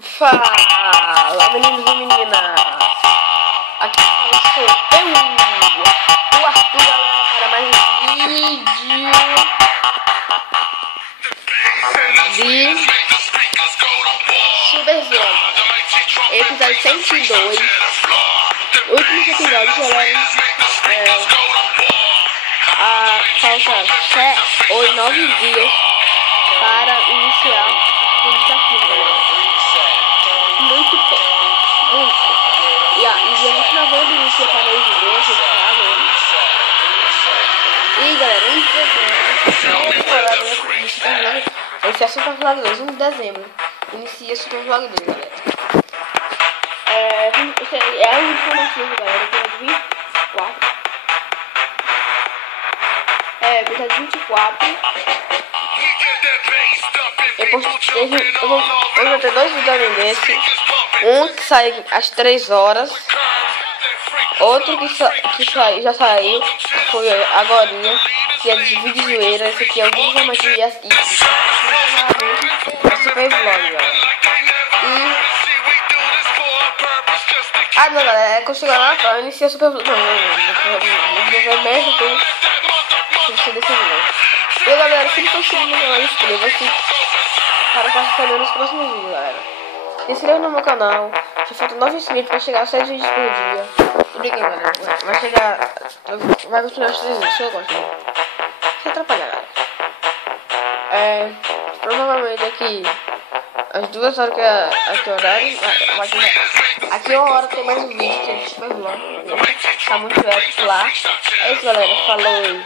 Fala, meninos e meninas. Aqui sou eu, o Arthur, galera, para mais um vídeo de Super Vlog. Episódio 102. Últimos episódios, galera. Falta 9 dias para iniciar o desafio, galera. Muito pouco, muito. E dia 29 de inicia para os ingressos, sabe? E galera, esse é Super Vlog 2, 1 de dezembro. Inicia Super Vlog 2, galera. É a informação, galera, que é 24. Episódio 24. Eu vou ter 2 vídeos desse. Um que sai às 3 horas. Outro que já saiu. Foi agorinha. Que é de vídeo zoeira. Esse aqui é o vídeo informativo e é Super Vlog, galera. Não, galera. É quando chegar lá, eu inicio Super Vlog. Não, mesmo tudo. Se decidir. E galera, se for inscrito no canal, inscreva-se para participar nos próximos vídeos, galera. Se inscreva no meu canal. Já faltam 9 inscritos para chegar a 6 vídeos por dia. Tô brincando, galera. Vai chegar. Vai continuar os 3 vídeos, eu gosto. Se atrapalhar, galera. Provavelmente aqui às 2 horas que é horário. Aqui é uma hora tem mais um vídeo que é de Super Vlog. Tá muito épico lá. É isso, galera. Falou.